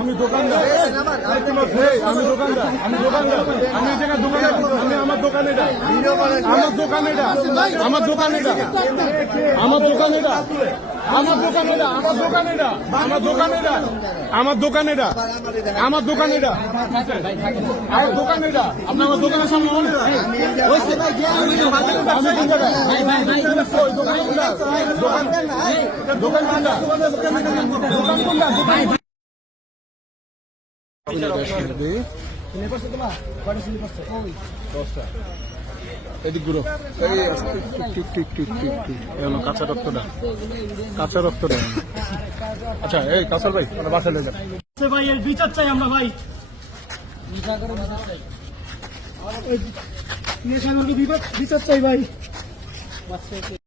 আমি দোকানদার, আমি দোকানদার, আমি দোকানদার, আমি এই জায়গায় দোকানদার, আমি আমার দোকান এটা, আমার দোকান এটা, আমার দোকান এটা, আমার দোকান এটা, আমার দোকান এটা, আমার দোকান এটা, আমার দোকান এটা, আমার দোকান এটা, আমার দোকান এটা, আমার দোকান এটা, আপনি আমার দোকানের সামনে দোকান দোকান কাঁচা রক্তটা, কাঁচা রক্তটা। আচ্ছা এই কাঁচা ভাই মানে বাসায় লেগে ভাই এর বিচার চাই আমরা ভাই, বিচার চাই ভাই।